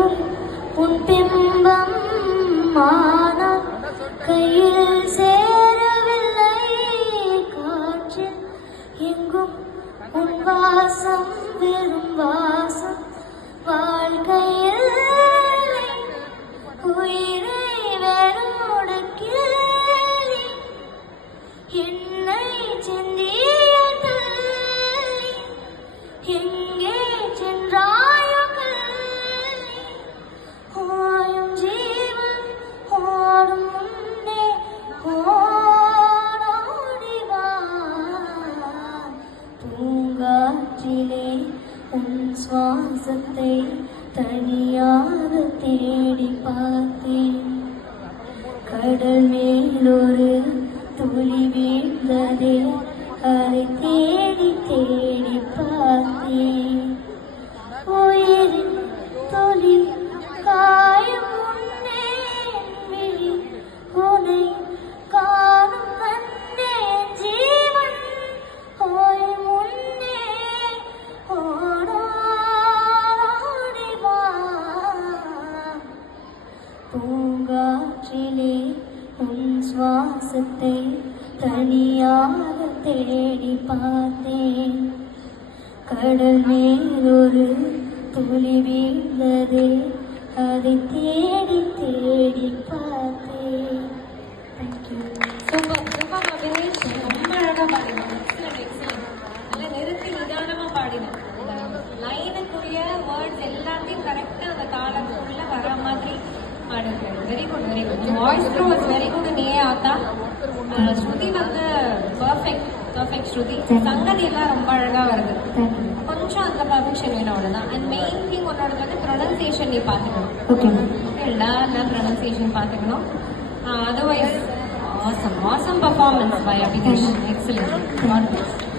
எங்கும் உன் பிம்பம் ஆனால் கையில் சேரவில்லை காற்றில் எங்கும் உன் வாசம் வெறும் வாசம் வாழ்க்கையில் உயிரை வேரோடக்கில் என்னை சிந்திய தள்ளி எங்கே சென்றாயோ கள்ளி ஓயும் ஜீவன் ஓடும் முன்னே ஓடோடிவா பூங்காற்றிலே உன் சுவாசத்தை தனியாக தேடி பார்த்தேன் கடல் மேலொரு துளி வீழ்ந்ததே அதை தேடி தேடி பார்த்தேன் உயிரின் துளி காயும் முன்னே விழி உனை காணும் வந்தே ஜீவன் ஓய் முன்னே ஓடோடிவா பூங்காற்றிலே உன் சுவாசத்தை தனியாக தேடி பார்த்தேன் கடல் மேலொரு துளி வீழ்ந்தது அதை தேடி தேடி பார்த்தேன். தேங்க்யூ. சூப்பர் சூப்பர் அபினேஷ், ரொம்ப அழகா பாடின. Excellent excellent. நல்ல நிறுத்தி நிதானமா பாடின. லைனுக்குரிய வேர்ட்ஸ் எல்லாத்தையும் கரெக்டா அந்த தாளத்துக்குள்ள வர மாதிரி பாடுங்க. Very good very good. Voice through was very good in a ஆத்தா. ஸ்ருதி வந்து பர்ஃபெக்ட் ஸ்ருதி. சங்கதி எல்லாம் ரொம்ப அழகா வருது. கொஞ்சம் அந்த பர்ஃபெக்ஷன் வேணும் அவ்வளவுதான். அண்ட் மெயின் திங் உன்னோட வந்து ப்ரொனன்சியேஷன் நீ பாத்துக்கணும். ஓகே எல்லா ப்ரொனன்சியேஷன் பாத்துக்கணும். Otherwise, awesome performance by Abhinash. Excellent. God bless.